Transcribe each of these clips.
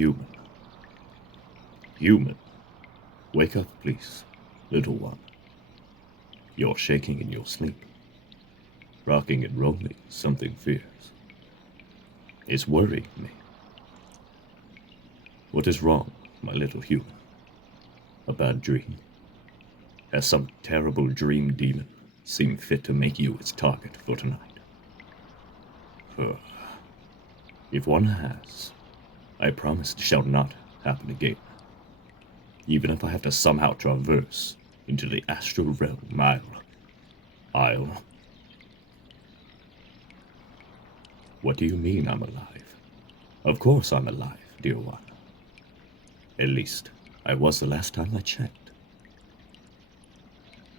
Human. Human. Wake up, please, little one. You're shaking in your sleep. Rocking and rolling, something fierce. It's worrying me. What is wrong, my little human? A bad dream? Has some terrible dream demon seen fit to make you its target for tonight? If one has, I promise it shall not happen again. Even if I have to somehow traverse into the astral realm, I'll... What do you mean I'm alive? Of course I'm alive, dear one. At least, I was the last time I checked.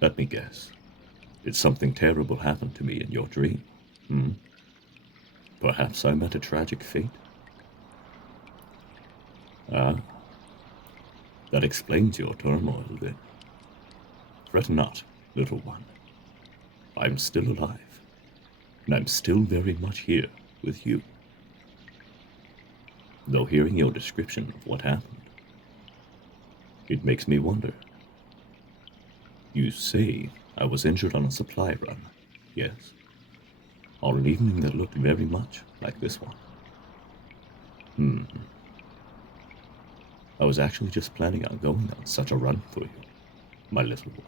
Let me guess. Did something terrible happen to me in your dream? Perhaps I met a tragic fate? Ah, that explains your turmoil then. Fret not, little one. I'm still alive, and I'm still very much here with you. Though hearing your description of what happened, it makes me wonder. You say I was injured on a supply run, yes? On an evening that looked very much like this one. I was actually just planning on going on such a run for you, my little one.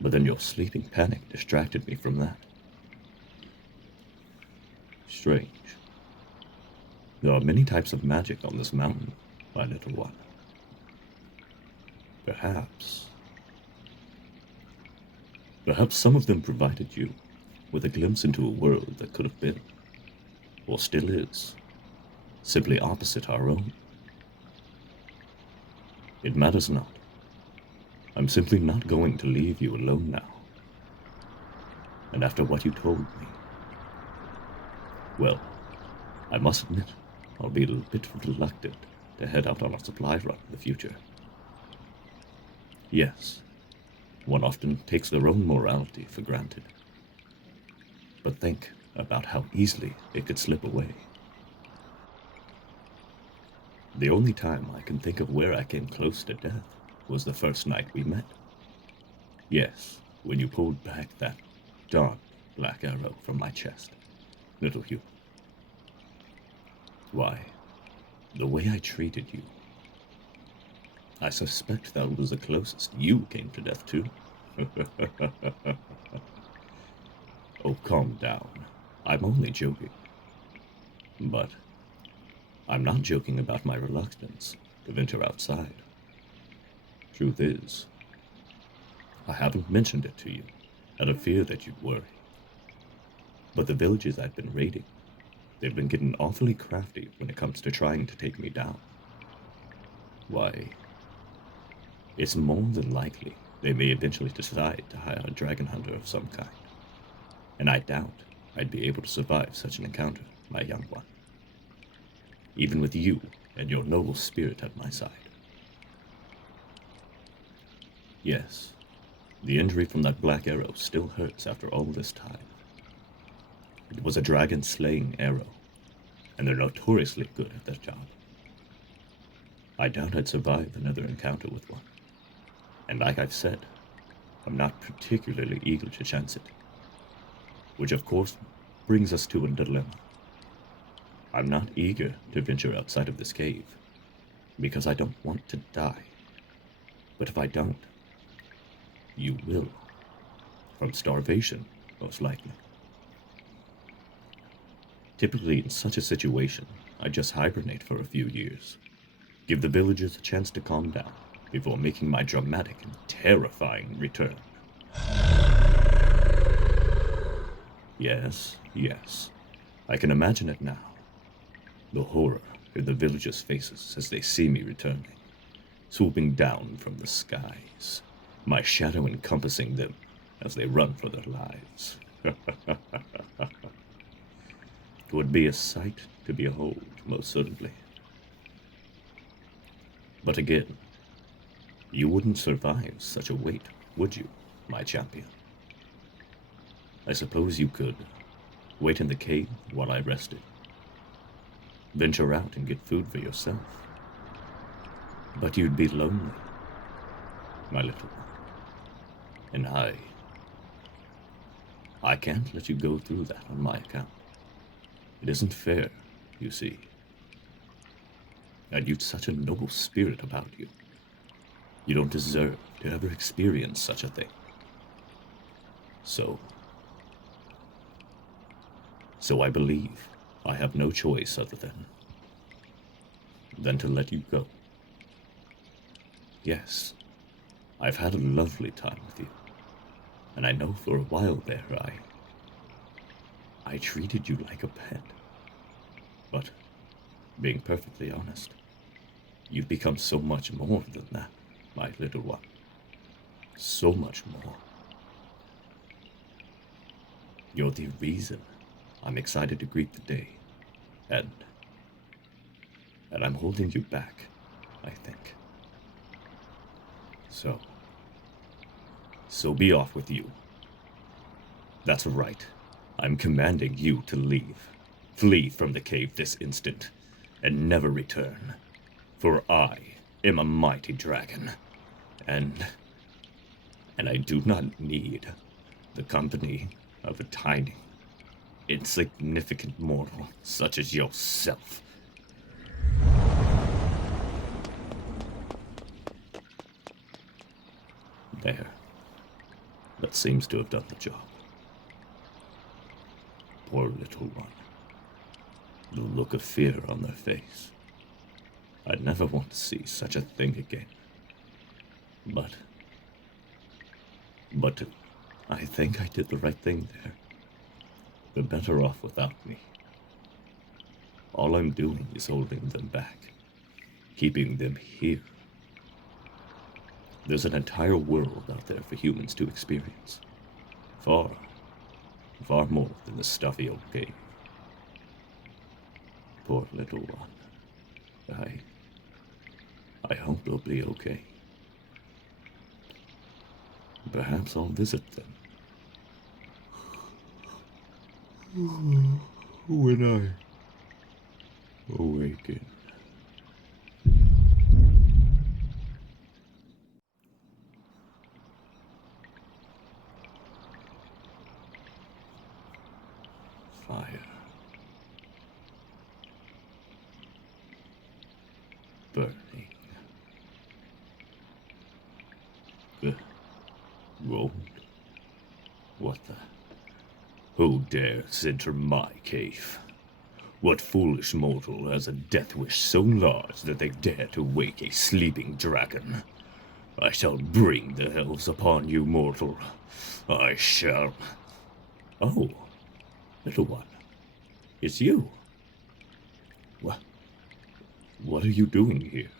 But then your sleeping panic distracted me from that. Strange. There are many types of magic on this mountain, my little one. Perhaps some of them provided you with a glimpse into a world that could have been, or still is, simply opposite our own. It matters not. I'm simply not going to leave you alone now. And after what you told me, well, I must admit, I'll be a little bit reluctant to head out on a supply run in the future. Yes, one often takes their own morality for granted. But think about how easily it could slip away. The only time I can think of where I came close to death was the first night we met. Yes, when you pulled back that dark black arrow from my chest, little Hugh. Why, the way I treated you, I suspect that was the closest you came to death too. Oh, calm down. I'm only joking. But I'm not joking about my reluctance to venture outside. Truth is, I haven't mentioned it to you out of fear that you'd worry. But the villages I've been raiding, they've been getting awfully crafty when it comes to trying to take me down. Why, it's more than likely they may eventually decide to hire a dragon hunter of some kind. And I doubt I'd be able to survive such an encounter, my young one. Even with you and your noble spirit at my side. Yes, the injury from that black arrow still hurts after all this time. It was a dragon-slaying arrow, and they're notoriously good at their job. I doubt I'd survive another encounter with one. And like I've said, I'm not particularly eager to chance it. Which of course brings us to a dilemma. I'm not eager to venture outside of this cave, because I don't want to die. But if I don't, you will. From starvation, most likely. Typically in such a situation, I just hibernate for a few years. Give the villagers a chance to calm down before making my dramatic and terrifying return. Yes, I can imagine it now. The horror in the villagers' faces as they see me returning, swooping down from the skies, my shadow encompassing them as they run for their lives. It would be a sight to behold, most certainly. But again, you wouldn't survive such a wait, would you, my champion? I suppose you could wait in the cave while I rested. venture out and get food for yourself. But you'd be lonely, my little one. And I can't let you go through that on my account. It isn't fair, you see. And you've such a noble spirit about you. You don't deserve to ever experience such a thing. So I believe I have no choice other than to let you go. Yes, I've had a lovely time with you, and I know for a while there I treated you like a pet. But, being perfectly honest, you've become so much more than that, my little one. So much more. You're the reason I'm excited to greet the day, and I'm holding you back, I think. So be off with you. That's right. I'm commanding you to leave. Flee from the cave this instant, and never return. For I am a mighty dragon, and I do not need the company of a tiny, insignificant mortal such as yourself. There. That seems to have done the job. Poor little one. The look of fear on their face. I'd never want to see such a thing again. But I think I did the right thing there. They're better off without me. All I'm doing is holding them back, keeping them here. There's an entire world out there for humans to experience. Far, far more than the stuffy old cave. Poor little one. I hope they'll be okay. Perhaps I'll visit them. When I awaken. Fire. Burning. Gold? What the? Who dares enter my cave? What foolish mortal has a death wish so large that they dare to wake a sleeping dragon? I shall bring the elves upon you, mortal. I shall... Oh, little one. It's you. What are you doing here?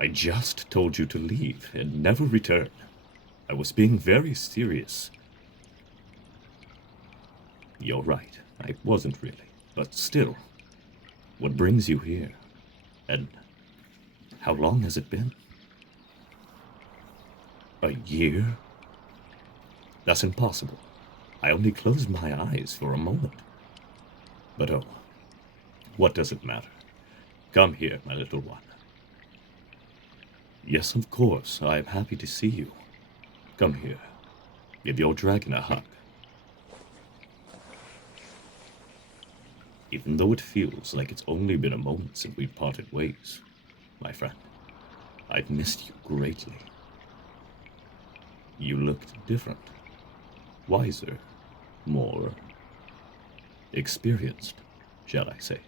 I just told you to leave and never return. I was being very serious. You're right, I wasn't really, but still. What brings you here? And how long has it been? A year? That's impossible. I only closed my eyes for a moment. But oh, what does it matter? Come here, my little one. Yes, of course, I am happy to see you. Come here. Give your dragon a hug. Even though it feels like it's only been a moment since we parted ways, my friend, I've missed you greatly. You looked different, wiser, more experienced, shall I say.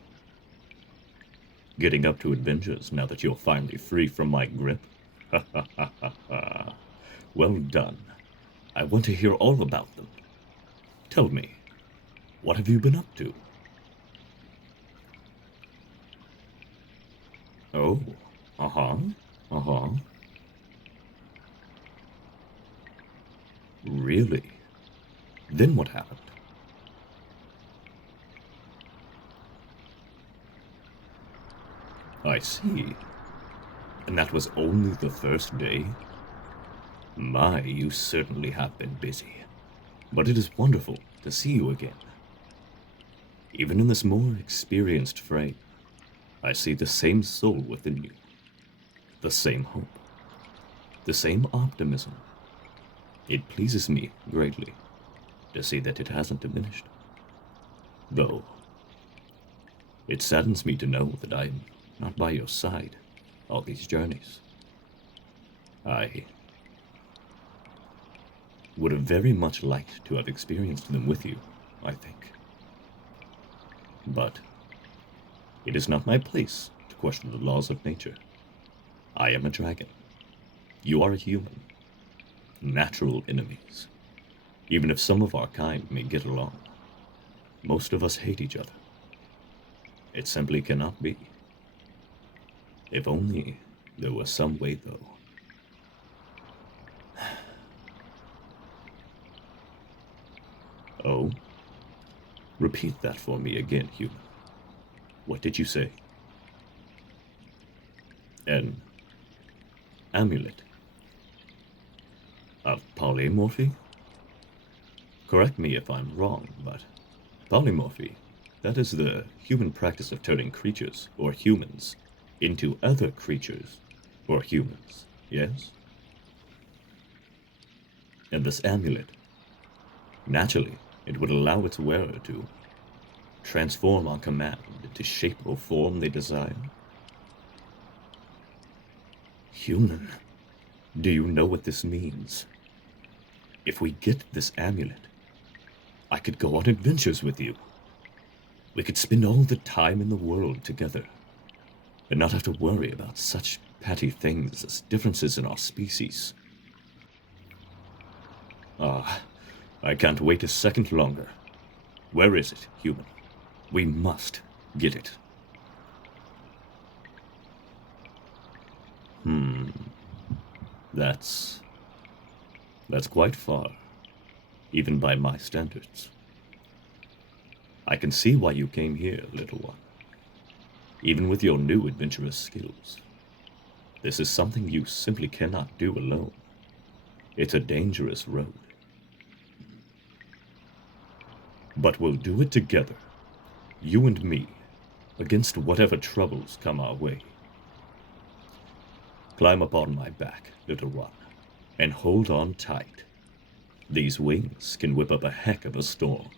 Getting up to adventures now that you're finally free from my grip. Ha ha ha ha ha. Well done. I want to hear all about them. Tell me, what have you been up to? Oh, uh-huh. Really? Then what happened? I see. And that was only the first day? My, you certainly have been busy. But it is wonderful to see you again. Even in this more experienced frame. I see the same soul within you, the same hope, the same optimism. It pleases me greatly to see that it hasn't diminished. Though, it saddens me to know that I am not by your side all these journeys. I would have very much liked to have experienced them with you, I think. But it is not my place to question the laws of nature. I am a dragon. You are a human. Natural enemies. Even if some of our kind may get along, most of us hate each other. It simply cannot be. If only there was some way, though. Oh? Repeat that for me again, human. What did you say? An amulet. Of polymorphy? Correct me if I'm wrong, but polymorphy, that is the human practice of turning creatures, or humans, into other creatures, or humans, yes? And this amulet, naturally, it would allow its wearer to transform on command into shape or form they desire. Human, do you know what this means? If we get this amulet, I could go on adventures with you. We could spend all the time in the world together, and not have to worry about such petty things as differences in our species. Ah, I can't wait a second longer. Where is it, human? We must get it. That's quite far, even by my standards. I can see why you came here, little one. Even with your new adventurous skills, this is something you simply cannot do alone. It's a dangerous road. But we'll do it together, you and me, against whatever troubles come our way. Climb up on my back, little one, and hold on tight. These wings can whip up a heck of a storm.